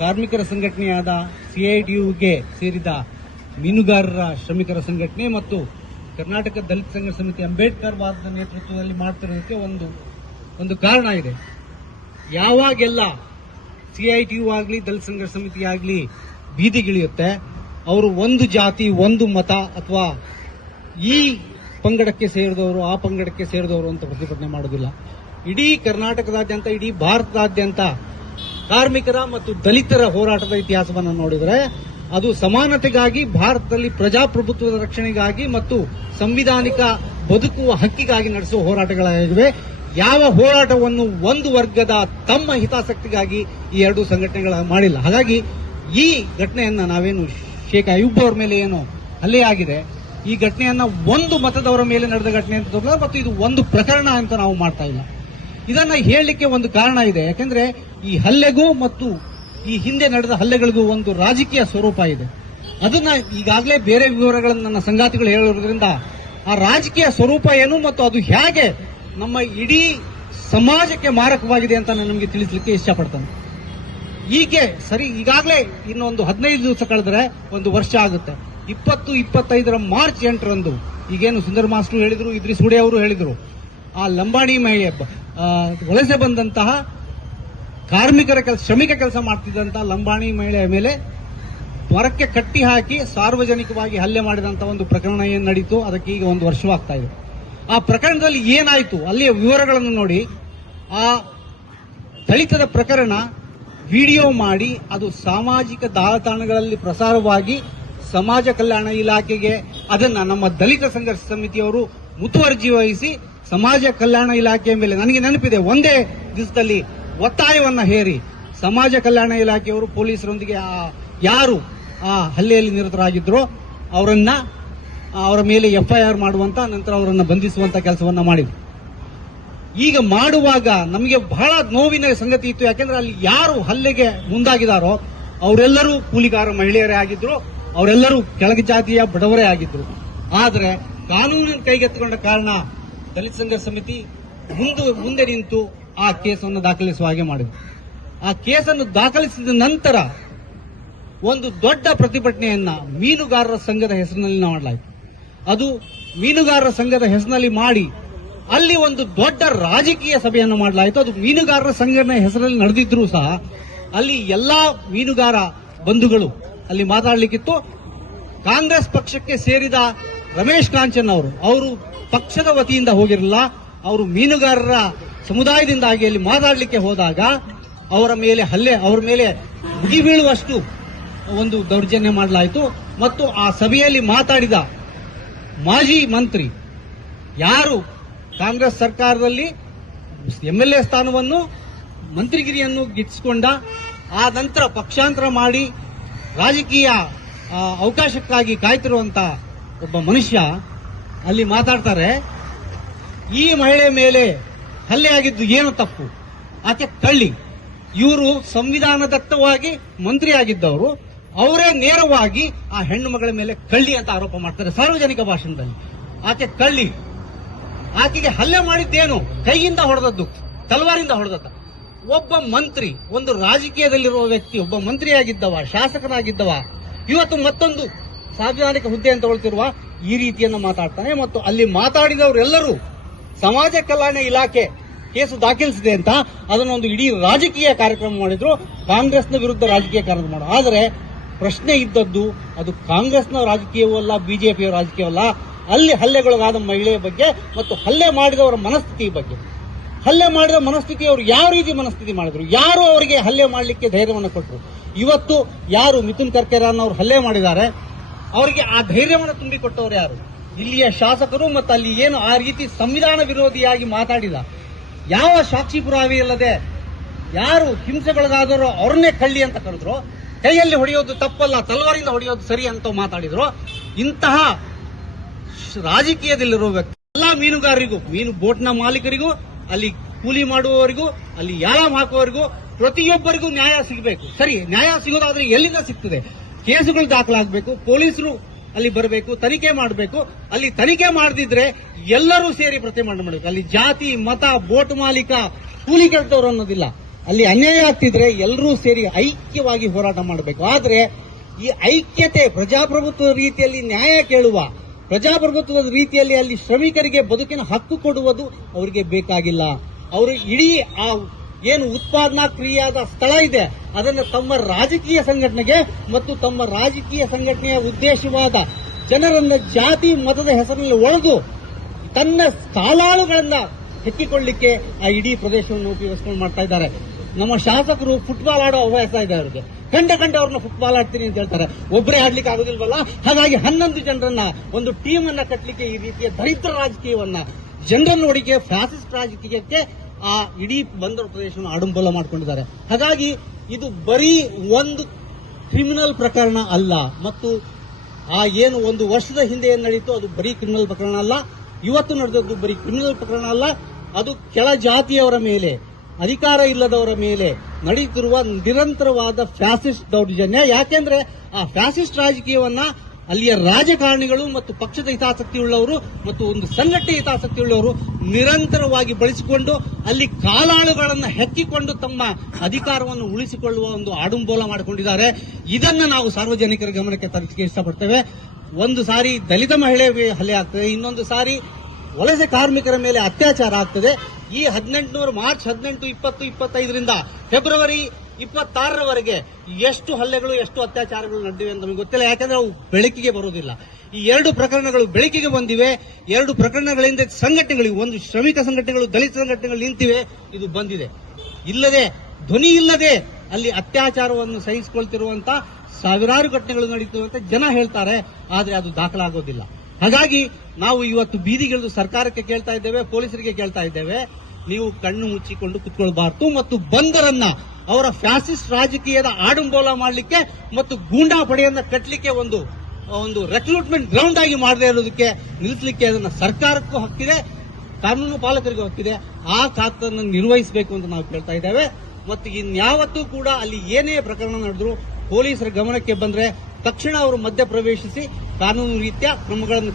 ಕಾರ್ಮಿಕರ ಸಂಘಟನೆಯಾದ ಸಿಐಟಿಯುಗೆ ಸೇರಿದ ಮೀನುಗಾರರ ಶ್ರಮಿಕರ ಸಂಘಟನೆ ಮತ್ತು ಕರ್ನಾಟಕ ದಲಿತ ಸಂಘರ್ಷ ಸಮಿತಿ ಅಂಬೇಡ್ಕರ್ ವಾದದ ನೇತೃತ್ವದಲ್ಲಿ ಮಾಡ್ತಿರೋದಕ್ಕೆ ಒಂದು ಕಾರಣ ಇದೆ. ಯಾವಾಗೆಲ್ಲ ಸಿಐಟಿಯು ಆಗಲಿ ದಲಿತ ಸಂಘರ್ಷ ಸಮಿತಿ ಆಗಲಿ ಬೀದಿಗಿಳಿಯುತ್ತೆ, ಅವರು ಒಂದು ಜಾತಿ ಒಂದು ಮತ ಅಥವಾ ಈ ಪಂಗಡಕ್ಕೆ ಸೇರಿದವರು ಆ ಪಂಗಡಕ್ಕೆ ಸೇರಿದವರು ಅಂತ ಪ್ರತಿಭಟನೆ ಮಾಡೋದಿಲ್ಲ. ಇಡೀ ಕರ್ನಾಟಕದಾದ್ಯಂತ, ಇಡೀ ಭಾರತದಾದ್ಯಂತ ಕಾರ್ಮಿಕರ ಮತ್ತು ದಲಿತರ ಹೋರಾಟದ ಇತಿಹಾಸವನ್ನು ನೋಡಿದರೆ ಅದು ಸಮಾನತೆಗಾಗಿ, ಭಾರತದಲ್ಲಿ ಪ್ರಜಾಪ್ರಭುತ್ವದ ರಕ್ಷಣೆಗಾಗಿ ಮತ್ತು ಸಂವಿಧಾನಿಕ ಬದುಕುವ ಹಕ್ಕಿಗಾಗಿ ನಡೆಸುವ ಹೋರಾಟಗಳಾಗಿವೆ. ಯಾವ ಹೋರಾಟವನ್ನು ಒಂದು ವರ್ಗದ ತಮ್ಮ ಹಿತಾಸಕ್ತಿಗಾಗಿ ಈ ಎರಡೂ ಸಂಘಟನೆಗಳ ಮಾಡಿಲ್ಲ. ಹಾಗಾಗಿ ಈ ಘಟನೆಯನ್ನ ನಾವೇನು ಶೇಖ್ ಅಯೂಬ್ ಅವರ ಮೇಲೆ ಏನು ಹಲ್ಲೆ ಆಗಿದೆ, ಈ ಘಟನೆಯನ್ನ ಒಂದು ಮತದವರ ಮೇಲೆ ನಡೆದ ಘಟನೆ ಅಂತ ತೋರಿಲ್ಲ ಮತ್ತು ಇದು ಒಂದು ಪ್ರಕರಣ ಅಂತ ನಾವು ಮಾಡ್ತಾ ಇಲ್ಲ. ಇದನ್ನ ಹೇಳಲಿಕ್ಕೆ ಒಂದು ಕಾರಣ ಇದೆ. ಯಾಕಂದ್ರೆ ಈ ಹಲ್ಲೆಗೂ ಮತ್ತು ಈ ಹಿಂದೆ ನಡೆದ ಹಲ್ಲೆಗಳಿಗೂ ಒಂದು ರಾಜಕೀಯ ಸ್ವರೂಪ ಇದೆ. ಅದನ್ನ ಈಗಾಗಲೇ ಬೇರೆ ವಿವರಗಳನ್ನು ನನ್ನ ಸಂಗಾತಿಗಳು ಹೇಳಿರೋದ್ರಿಂದ ಆ ರಾಜಕೀಯ ಸ್ವರೂಪ ಏನು ಮತ್ತು ಅದು ಹೇಗೆ ನಮ್ಮ ಇಡೀ ಸಮಾಜಕ್ಕೆ ಮಾರಕವಾಗಿದೆ ಅಂತ ನಾನು ನಿಮಗೆ ತಿಳಿಸಲಿಕ್ಕೆ ಇಷ್ಟಪಡ್ತೇನೆ. ಈಗಾಗಲೇ ಇನ್ನೊಂದು 15 ದಿವಸ ಕಳೆದ್ರೆ ಒಂದು ವರ್ಷ ಆಗುತ್ತೆ. 2025 ಮಾರ್ಚ್ 8ರಂದು ಈಗೇನು ಸುಂದರ್ ಮಾಸ್ಟರ್ ಹೇಳಿದ್ರು, ಇದ್ರಿಸ್ ಹುಡೆ ಅವರು ಹೇಳಿದ್ರು, ಆ ಲಂಬಾಣಿ ಮಹಿಳೆ ವಲಸೆ ಬಂದಂತಹ ಶ್ರಮಿಕ ಕೆಲಸ ಮಾಡ್ತಿದ್ದಂತಹ ಲಂಬಾಣಿ ಮಹಿಳೆಯ ಮೇಲೆ ಮರಕ್ಕೆ ಕಟ್ಟಿ ಹಾಕಿ ಸಾರ್ವಜನಿಕವಾಗಿ ಹಲ್ಲೆ ಮಾಡಿದಂತಹ ಒಂದು ಪ್ರಕರಣ ಏನ್ ನಡೀತು, ಅದಕ್ಕೆ ಈಗ ಒಂದು ವರ್ಷವಾಗ್ತಾ ಇದೆ. ಆ ಪ್ರಕರಣದಲ್ಲಿ ಏನಾಯಿತು ಅಲ್ಲಿಯ ವಿವರಗಳನ್ನು ನೋಡಿ. ಆ ದಲಿತದ ಪ್ರಕರಣ ವಿಡಿಯೋ ಮಾಡಿ ಅದು ಸಾಮಾಜಿಕ ಜಾಲತಾಣಗಳಲ್ಲಿ ಪ್ರಸಾರವಾಗಿ ಸಮಾಜ ಕಲ್ಯಾಣ ಇಲಾಖೆಗೆ ಅದನ್ನ ನಮ್ಮ ದಲಿತ ಸಂಘರ್ಷ ಸಮಿತಿಯವರು ಮುತುವರ್ಜಿ ವಹಿಸಿ ಸಮಾಜ ಕಲ್ಯಾಣ ಇಲಾಖೆಯ ಮೇಲೆ, ನನಗೆ ನೆನಪಿದೆ, ಒಂದೇ ದಿವಸದಲ್ಲಿ ಒತ್ತಾಯವನ್ನ ಹೇರಿ ಸಮಾಜ ಕಲ್ಯಾಣ ಇಲಾಖೆಯವರು ಪೊಲೀಸರೊಂದಿಗೆ ಯಾರು ಆ ಹಲ್ಲೆಯಲ್ಲಿ ನಿರತರಾಗಿದ್ರೋ ಅವರ ಮೇಲೆ ಎಫ್ಐಆರ್ ಮಾಡುವಂತ, ನಂತರ ಅವರನ್ನು ಬಂಧಿಸುವಂತ ಕೆಲಸವನ್ನ ಮಾಡಿದ್ರು. ಈಗ ಮಾಡುವಾಗ ನಮಗೆ ಬಹಳ ನೋವಿನ ಸಂಗತಿ ಇತ್ತು. ಯಾಕೆಂದ್ರೆ ಅಲ್ಲಿ ಯಾರು ಹಲ್ಲೆಗೆ ಮುಂದಾಗಿದಾರೋ ಅವರೆಲ್ಲರೂ ಕೂಲಿಗಾರ ಮಹಿಳೆಯರೇ ಆಗಿದ್ರು, ಅವರೆಲ್ಲರೂ ಕೆಳಗೆ ಜಾತಿಯ ಬಡವರೇ ಆಗಿದ್ರು. ಆದರೆ ಕಾನೂನಿನ ಕೈಗೆತ್ತಿಕೊಂಡ ಕಾರಣ ದಲಿತ ಸಂಘರ್ಷ ಸಮಿತಿ ಮುಂದೆ ನಿಂತು ಆ ಕೇಸನ್ನು ದಾಖಲಿಸುವ ಹಾಗೆ ಮಾಡಿದ್ರು. ಆ ಕೇಸನ್ನು ದಾಖಲಿಸಿದ ನಂತರ ಒಂದು ದೊಡ್ಡ ಪ್ರತಿಭಟನೆಯನ್ನ ಮೀನುಗಾರರ ಸಂಘದ ಹೆಸರಿನಲ್ಲಿ ಮಾಡಲಾಯಿತು. ಅದು ಮೀನುಗಾರರ ಸಂಘದ ಹೆಸರಿನಲ್ಲಿ ಮಾಡಿ ಅಲ್ಲಿ ಒಂದು ದೊಡ್ಡ ರಾಜಕೀಯ ಸಭೆಯನ್ನು ಮಾಡಲಾಯಿತು. ಅದು ಮೀನುಗಾರರ ಸಂಘದ ಹೆಸರಲ್ಲಿ ನಡೆದಿದ್ರೂ ಸಹ ಅಲ್ಲಿ ಎಲ್ಲಾ ಮೀನುಗಾರ ಬಂಧುಗಳು ಅಲ್ಲಿ ಮಾತಾಡಲಿಕ್ಕಿತ್ತು. ಕಾಂಗ್ರೆಸ್ ಪಕ್ಷಕ್ಕೆ ಸೇರಿದ ರಮೇಶ್ ಕಾಂಚನ್ ಅವರು ಪಕ್ಷದ ವತಿಯಿಂದ ಹೋಗಿರಲಿಲ್ಲ, ಅವರು ಮೀನುಗಾರರ ಸಮುದಾಯದಿಂದಾಗಿ ಅಲ್ಲಿ ಮಾತಾಡಲಿಕ್ಕೆ ಹೋದಾಗ ಅವರ ಮೇಲೆ ಮುಗಿ ಬೀಳುವಷ್ಟು ಒಂದು ದೌರ್ಜನ್ಯ ಮಾಡಲಾಯಿತು. ಮತ್ತು ಆ ಸಭೆಯಲ್ಲಿ ಮಾತಾಡಿದ ಮಾಜಿ ಮಂತ್ರಿ, ಯಾರು ಕಾಂಗ್ರೆಸ್ ಸರ್ಕಾರದಲ್ಲಿ ಎಂಎಲ್ಎ ಸ್ಥಾನವನ್ನು, ಮಂತ್ರಿಗಿರಿಯನ್ನು ಗಿಟ್ಟಿಸಿಕೊಂಡ, ಆ ನಂತರ ಪಕ್ಷಾಂತರ ಮಾಡಿ ರಾಜಕೀಯ ಅವಕಾಶಕ್ಕಾಗಿ ಕಾಯ್ತಿರುವಂತ ಒಬ್ಬ ಮನುಷ್ಯ ಅಲ್ಲಿ ಮಾತಾಡ್ತಾರೆ, ಈ ಮಹಿಳೆ ಮೇಲೆ ಹಲ್ಲೆ ಆಗಿದ್ದು ಏನು ತಪ್ಪು, ಆಕೆ ಕಳ್ಳಿ. ಇವರು ಸಂವಿಧಾನದತ್ತವಾಗಿ ಮಂತ್ರಿ ಆಗಿದ್ದವರು, ಅವರೇ ನೇರವಾಗಿ ಆ ಹೆಣ್ಣು ಮಗಳ ಮೇಲೆ ಕಳ್ಳಿ ಅಂತ ಆರೋಪ ಮಾಡ್ತಾರೆ ಸಾರ್ವಜನಿಕ ಭಾಷಣದಲ್ಲಿ. ಆಕೆ ಕಳ್ಳಿ, ಆಕೆಗೆ ಹಲ್ಲೆ ಮಾಡಿದ್ದೇನು, ಕೈಯಿಂದ ಹೊಡೆದದ್ದು, ತಲವಾರಿಂದ ಹೊಡೆದದ್ದ. ಒಬ್ಬ ಮಂತ್ರಿ, ಒಂದು ರಾಜಕೀಯದಲ್ಲಿರುವ ವ್ಯಕ್ತಿ, ಒಬ್ಬ ಮಂತ್ರಿಯಾಗಿದ್ದವ, ಶಾಸಕನಾಗಿದ್ದವ, ಇವತ್ತು ಮತ್ತೊಂದು ಸಾರ್ವಜನಿಕ ಹುದ್ದೆಯನ್ನು ತಗೊಳ್ತಿರುವ ಈ ರೀತಿಯನ್ನ ಮಾತಾಡ್ತಾನೆ. ಮತ್ತು ಅಲ್ಲಿ ಮಾತಾಡಿದವರೆಲ್ಲರೂ ಸಮಾಜ ಕಲ್ಯಾಣ ಇಲಾಖೆ ಕೇಸು ದಾಖಲಿಸಿದೆ ಅಂತ ಅದನ್ನೊಂದು ಇಡೀ ರಾಜಕೀಯ ಕಾರ್ಯಕ್ರಮ ಮಾಡಿದ್ರು, ಕಾಂಗ್ರೆಸ್ನ ವಿರುದ್ಧ ರಾಜಕೀಯ ಕಾರ್ಯಕ್ರಮ ಮಾಡ. ಆದರೆ ಪ್ರಶ್ನೆ ಇದ್ದದ್ದು ಅದು ಕಾಂಗ್ರೆಸ್ನ ರಾಜಕೀಯವೂ ಅಲ್ಲ, ಬಿಜೆಪಿಯ ರಾಜಕೀಯವಲ್ಲ, ಅಲ್ಲಿ ಹಲ್ಲೆಗೊಳಗಾದ ಮಹಿಳೆಯ ಬಗ್ಗೆ ಮತ್ತು ಹಲ್ಲೆ ಮಾಡಿದವರ ಮನಸ್ಥಿತಿ ಬಗ್ಗೆ. ಹಲ್ಲೆ ಮಾಡಿದ ಮನಸ್ಥಿತಿ, ಅವರು ಯಾವ ರೀತಿ ಮನಸ್ಥಿತಿ ಮಾಡಿದ್ರು, ಯಾರು ಅವರಿಗೆ ಹಲ್ಲೆ ಮಾಡಲಿಕ್ಕೆ ಧೈರ್ಯವನ್ನು ಕೊಟ್ಟರು. ಇವತ್ತು ಯಾರು ಮಿಥುನ್ ಕರ್ಕೇರನ್ ಅವರು ಹಲ್ಲೆ ಮಾಡಿದ್ದಾರೆ, ಅವರಿಗೆ ಆ ಧೈರ್ಯವನ್ನು ತುಂಬಿಕೊಟ್ಟವರು ಯಾರು? ಇಲ್ಲಿಯ ಶಾಸಕರು. ಮತ್ತು ಅಲ್ಲಿ ಏನು ಆ ರೀತಿ ಸಂವಿಧಾನ ವಿರೋಧಿಯಾಗಿ ಮಾತಾಡಿದ, ಯಾವ ಸಾಕ್ಷಿ ಪುರಾವೆ ಇಲ್ಲದೆ ಯಾರು ಹಿಂಸೆಗೊಳಗಾದವರು ಅವ್ರನ್ನೇ ಕಳ್ಳಿ ಅಂತ ಕರೆದ್ರು, ಕೈಯಲ್ಲಿ ಹೊಡೆಯೋದು ತಪ್ಪಲ್ಲ, ತಲವಾರಿಂದ ಹೊಡೆಯೋದು ಸರಿ ಅಂತ ಮಾತಾಡಿದ್ರು. ಇಂತಹ ರಾಜಕೀಯದಲ್ಲಿರುವ ವ್ಯಕ್ತಿ ಎಲ್ಲ ಮೀನುಗಾರರಿಗೂ, ಬೋಟ್ನ ಮಾಲೀಕರಿಗೂ, ಅಲ್ಲಿ ಕೂಲಿ ಮಾಡುವವರಿಗೂ, ಅಲ್ಲಿ ಯಾಲಾಮ್ ಹಾಕುವವರಿಗೂ, ಪ್ರತಿಯೊಬ್ಬರಿಗೂ ನ್ಯಾಯ ಸಿಗಬೇಕು. ಸರಿ, ನ್ಯಾಯ ಸಿಗೋದಾದ್ರೆ ಎಲ್ಲಿಂದ ಸಿಗ್ತದೆ? ಕೇಸುಗಳು ದಾಖಲಾಗಬೇಕು, ಪೊಲೀಸರು ಅಲ್ಲಿ ಬರಬೇಕು, ತನಿಖೆ ಮಾಡಬೇಕು. ಅಲ್ಲಿ ತನಿಖೆ ಮಾಡದಿದ್ರೆ ಎಲ್ಲರೂ ಸೇರಿ ಪ್ರತಿಭಟನೆ ಮಾಡಬೇಕು. ಅಲ್ಲಿ ಜಾತಿ, ಮತ, ಬೋಟ್ ಮಾಲೀಕ, ಕೂಲಿ ಕೆಲಸದವರು ಅನ್ನೋದಿಲ್ಲ. ಅಲ್ಲಿ ಅನ್ಯಾಯ ಆಗ್ತಿದ್ರೆ ಎಲ್ಲರೂ ಸೇರಿ ಐಕ್ಯವಾಗಿ ಹೋರಾಟ ಮಾಡಬೇಕು. ಆದ್ರೆ ಈ ಐಕ್ಯತೆ ಪ್ರಜಾಪ್ರಭುತ್ವದ ರೀತಿಯಲ್ಲಿ ನ್ಯಾಯ ಕೇಳುವ, ಪ್ರಜಾಪ್ರಭುತ್ವದ ರೀತಿಯಲ್ಲಿ ಅಲ್ಲಿ ಶ್ರಮಿಕರಿಗೆ ಬದುಕಿನ ಹಕ್ಕು ಕೊಡುವುದು ಅವರಿಗೆ ಬೇಕಾಗಿಲ್ಲ. ಅವರು ಇಡೀ ಆ ಏನು ಉತ್ಪಾದನಾ ಕ್ರಿಯಾದ ಸ್ಥಳ ಇದೆ ಅದನ್ನು ತಮ್ಮ ರಾಜಕೀಯ ಸಂಘಟನೆಗೆ ಮತ್ತು ತಮ್ಮ ರಾಜಕೀಯ ಸಂಘಟನೆಯ ಉದ್ದೇಶವಾದ ಜನರನ್ನ ಜಾತಿ ಮತದ ಹೆಸರಿನಲ್ಲಿ ಒಡೆದು ತನ್ನ ಕಾಲಾಳುಗಳನ್ನ ಹೆಕ್ಕಿಕೊಳ್ಳಿಕ್ಕೆ ಆ ಇಡೀ ಪ್ರದೇಶವನ್ನು ಉಪಯೋಗಿಸ್ಕೊಂಡು ಮಾಡ್ತಾ ಇದ್ದಾರೆ. ನಮ್ಮ ಶಾಸಕರು ಫುಟ್ಬಾಲ್ ಆಡೋ ಹವ್ಯಾಸ ಇದೆ ಅವರಿಗೆ. ಗಂಟೆ ಅವ್ರನ್ನ ಫುಟ್ಬಾಲ್ ಆಡ್ತೀನಿ ಅಂತ ಹೇಳ್ತಾರೆ. ಒಬ್ಬರೇ ಆಡ್ಲಿಕ್ಕೆ ಆಗೋದಿಲ್ವಲ್ಲ, ಹಾಗಾಗಿ 11 ಜನರನ್ನ ಒಂದು ಟೀಮ್ ಅನ್ನ ಕಟ್ಟಲಿಕ್ಕೆ ಈ ರೀತಿಯ ದರಿದ್ರ ರಾಜಕೀಯವನ್ನ ಜನರನ್ನು ನೋಡಿಕೆ ಫ್ಯಾಸಿಸ್ಟ್ ರಾಜಕೀಯಕ್ಕೆ ಆ ಇಡೀ ಬಂದರು ಪ್ರದೇಶವನ್ನು ಆಡಂಬಲ ಮಾಡಿಕೊಂಡಿದ್ದಾರೆ. ಹಾಗಾಗಿ ಇದು ಬರೀ ಒಂದು ಕ್ರಿಮಿನಲ್ ಪ್ರಕರಣ ಅಲ್ಲ, ಮತ್ತು ಆ ಏನು ಒಂದು ವರ್ಷದ ಹಿಂದೆ ಏನ್ ನಡೀತು ಅದು ಬರೀ ಕ್ರಿಮಿನಲ್ ಪ್ರಕರಣ ಅಲ್ಲ, ಇವತ್ತು ನಡೆದದ್ದು ಬರೀ ಕ್ರಿಮಿನಲ್ ಪ್ರಕರಣ ಅಲ್ಲ, ಅದು ಕೆಳ ಜಾತಿಯವರ ಮೇಲೆ, ಅಧಿಕಾರ ಇಲ್ಲದವರ ಮೇಲೆ ನಡೆಯುತ್ತಿರುವ ನಿರಂತರವಾದ ಫ್ಯಾಸಿಸ್ಟ್ ದೌರ್ಜನ್ಯ. ಯಾಕೆಂದ್ರೆ ಆ ಫ್ಯಾಸಿಸ್ಟ್ ರಾಜಕೀಯವನ್ನ ಅಲ್ಲಿಯ ರಾಜಕಾರಣಿಗಳು ಮತ್ತು ಪಕ್ಷದ ಹಿತಾಸಕ್ತಿಯುಳ್ಳವರು ಮತ್ತು ಒಂದು ಸಂಘಟನೆ ಹಿತಾಸಕ್ತಿಯುಳ್ಳವರು ನಿರಂತರವಾಗಿ ಬಳಸಿಕೊಂಡು ಅಲ್ಲಿ ಕಾಲಾಳುಗಳನ್ನು ಹೆಕ್ಕಿಕೊಂಡು ತಮ್ಮ ಅಧಿಕಾರವನ್ನು ಉಳಿಸಿಕೊಳ್ಳುವ ಒಂದು ಆಡುಂಬೋಲ ಮಾಡಿಕೊಂಡಿದ್ದಾರೆ. ಇದನ್ನ ನಾವು ಸಾರ್ವಜನಿಕರ ಗಮನಕ್ಕೆ ತರಲಿಕ್ಕೆ ಇಷ್ಟಪಡ್ತೇವೆ. ಒಂದು ಸಾರಿ ದಲಿತ ಮಹಿಳೆ ಹಲ್ಲೆ ಆಗ್ತದೆ, ಇನ್ನೊಂದು ಸಾರಿ ವಲಸೆ ಕಾರ್ಮಿಕರ ಮೇಲೆ ಅತ್ಯಾಚಾರ ಆಗ್ತದೆ. ಈ 18 ಮಾರ್ಚ್ 18, 20, 25ರಿಂದ ಫೆಬ್ರವರಿ 26ರವರೆಗೆ ಎಷ್ಟು ಹಲ್ಲೆಗಳು ಎಷ್ಟು ಅತ್ಯಾಚಾರಗಳು ನಡೆದಿವೆ ಅಂತ ನಮಗೆ ಗೊತ್ತಿಲ್ಲ. ಯಾಕಂದ್ರೆ ಅವು ಬೆಳಕಿಗೆ ಬರುವುದಿಲ್ಲ. ಈ 2 ಪ್ರಕರಣಗಳು ಬೆಳಕಿಗೆ ಬಂದಿವೆ. 2 ಪ್ರಕರಣಗಳಿಂದ ಸಂಘಟನೆಗಳು, ಒಂದು ಶ್ರಮಿಕ ಸಂಘಟನೆಗಳು, ದಲಿತ ಸಂಘಟನೆಗಳು ನಿಂತಿವೆ. ಇದು ಬಂದಿದೆ. ಇಲ್ಲದೆ ಧ್ವನಿ ಇಲ್ಲದೆ ಅಲ್ಲಿ ಅತ್ಯಾಚಾರವನ್ನು ಸಹಿಸಿಕೊಳ್ತಿರುವಂತ ಸಾವಿರಾರು ಘಟನೆಗಳು ನಡೀತವೆ ಅಂತ ಜನ ಹೇಳ್ತಾರೆ, ಆದ್ರೆ ಅದು ದಾಖಲಾಗೋದಿಲ್ಲ. ಹಾಗಾಗಿ ನಾವು ಇವತ್ತು ಬೀದಿಗಿಳಿದು ಸರ್ಕಾರಕ್ಕೆ ಕೇಳ್ತಾ ಇದ್ದೇವೆ, ಪೊಲೀಸರಿಗೆ ಕೇಳ್ತಾ ಇದ್ದೇವೆ, ನೀವು ಕಣ್ಣು ಮುಚ್ಚಿಕೊಂಡು ಕುತ್ಕೊಳ್ಬಾರ್ದು ಮತ್ತು ಬಂದರನ್ನ ಅವರ ಫ್ಯಾಸಿಸ್ಟ್ ರಾಜಕೀಯದ ಆಡುಂಬೋಲ ಮಾಡಲಿಕ್ಕೆ ಮತ್ತು ಗೂಂಡಾ ಪಡೆಯನ್ನ ಕಟ್ಟಲಿಕ್ಕೆ ಒಂದು ರೆಕ್ರೂಟ್ಮೆಂಟ್ ಗ್ರೌಂಡ್ ಆಗಿ ಮಾಡದೇ ಇರೋದಕ್ಕೆ ನಿಲ್ಲಿಸಲಿಕ್ಕೆ ಅದನ್ನ ಸರ್ಕಾರಕ್ಕೂ ಹಕ್ಕಿದೆ, ಕಾನೂನು ಪಾಲಕರಿಗೂ ಹಕ್ಕಿದೆ. ಆ ಖಾತನ್ನು ನಿರ್ವಹಿಸಬೇಕು ಅಂತ ನಾವು ಕೇಳ್ತಾ ಇದ್ದೇವೆ. ಮತ್ತು ಇನ್ಯಾವತ್ತೂ ಕೂಡ ಅಲ್ಲಿ ಏನೇ ಪ್ರಕರಣ ನಡೆದ್ರು ಪೊಲೀಸರ ಗಮನಕ್ಕೆ ಬಂದ್ರೆ ತಕ್ಷಣ ಅವರು ಮಧ್ಯ ಪ್ರವೇಶಿಸಿ ಕಾನೂನು ರೀತ್ಯ ಕ್ರಮಗಳನ್ನು